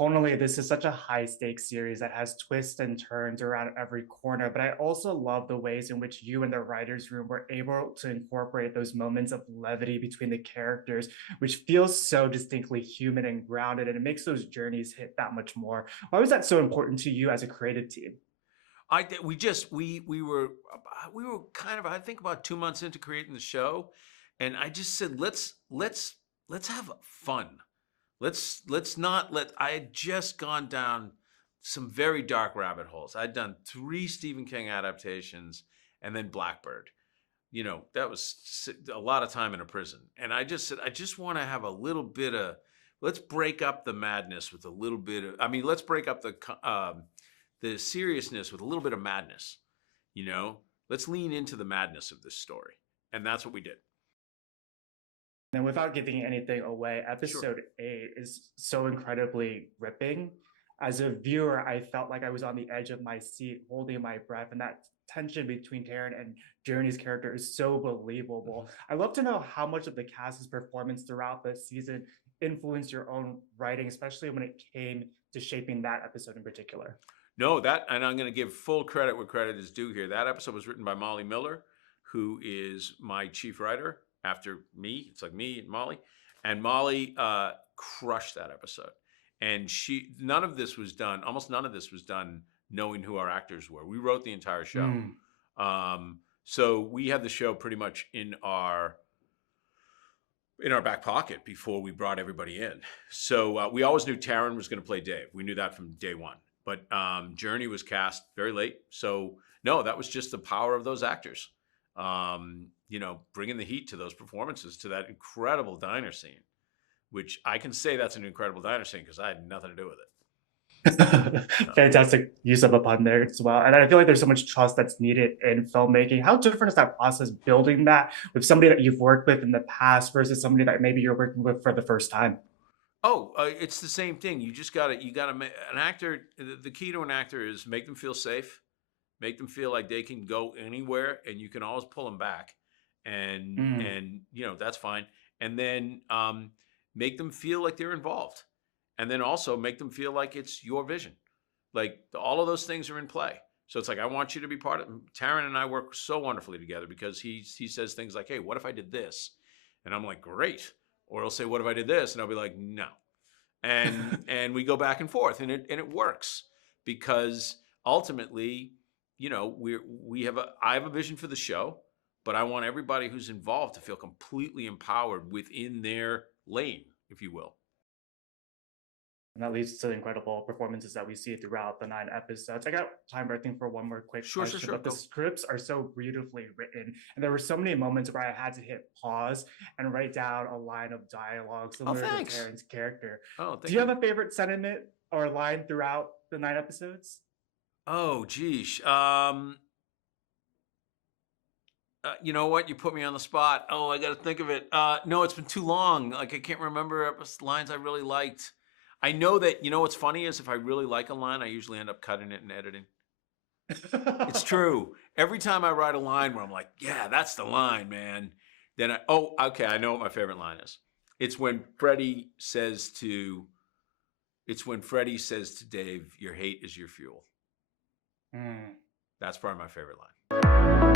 tonally, this is such a high stakes series that has twists and turns around every corner. But I also love the ways in which you and the writers' room were able to incorporate those moments of levity between the characters, which feels so distinctly human and grounded, and it makes those journeys hit that much more. Why was that so important to you as a creative team? We were kind of, I think, about 2 months into creating the show, and I just said let's have fun. Let's not let. I had just gone down some very dark rabbit holes. I'd done 3 Stephen King adaptations and then Blackbird. That was a lot of time in a prison, and I just said I just want to have a little bit of. Let's break up the madness with a little bit of. I mean, let's break up the seriousness with a little bit of madness. You know, let's lean into the madness of this story, and that's what we did. And without giving anything away, Sure. episode 8 is so incredibly gripping. As a viewer, I felt like I was on the edge of my seat, holding my breath, and that tension between Taryn and Journey's character is so believable. Mhm. I'd love to know how much of the cast's performance throughout the season influenced your own writing, especially when it came to shaping that episode in particular. No, that, and I'm going to give full credit where credit is due here. That episode was written by Molly Miller, who is my chief writer after me. It's like me and Molly, and Molly crushed that episode. And none of this was done. Almost none of this was done knowing who our actors were. We wrote the entire show, Mm. so we had the show pretty much in our back pocket before we brought everybody in. So we always knew Taryn was going to play Dave. We knew that from day one. But Journey was cast very late. So no, that was just the power of those actors. Bringing the heat to those performances, to that incredible diner scene, which I can say that's an incredible diner scene because I had nothing to do with it. Fantastic use of a pun there as well. And I feel like there's so much trust that's needed in filmmaking. How different is that process building that with somebody that you've worked with in the past versus somebody that maybe you're working with for the first time? Oh, it's the same thing. You got to make an actor. The key to an actor is make them feel safe, make them feel like they can go anywhere, and you can always pull them back, and Mm. and that's fine. And then make them feel like they're involved, and then also make them feel like it's your vision. Like all of those things are in play. So it's like I want you to be part of. Taryn and I work so wonderfully together because he says things like, "Hey, what if I did this?" And I'm like, "Great." Or he'll say, "What if I did this?" And I'll be like, "No." And we go back and forth, and it works because ultimately, I have a vision for the show, but I want everybody who's involved to feel completely empowered within their lane, if you will. And that leads to the incredible performances that we see throughout the 9 episodes. I got time, I think, for one more quick Sure, sure, question, sure. but the Go. scripts are so beautifully written. And there were so many moments where I had to hit pause and write down a line of dialogue Oh, similar to thanks. Taryn's character. Oh, Do thank you have you. a favorite sentiment or line throughout the 9 episodes? Oh, geez. You know what? You put me on the spot. Oh, I got to think of it. No, it's been too long. Like I can't remember lines I really liked. I know that what's funny is if I really like a line, I usually end up cutting it and editing. It's true. Every time I write a line where I'm like, yeah, that's the line, man. Okay, I know what my favorite line is. It's when Freddie says to, it's when Freddie says to Dave, "Your hate is your fuel." Mm. That's probably my favorite line.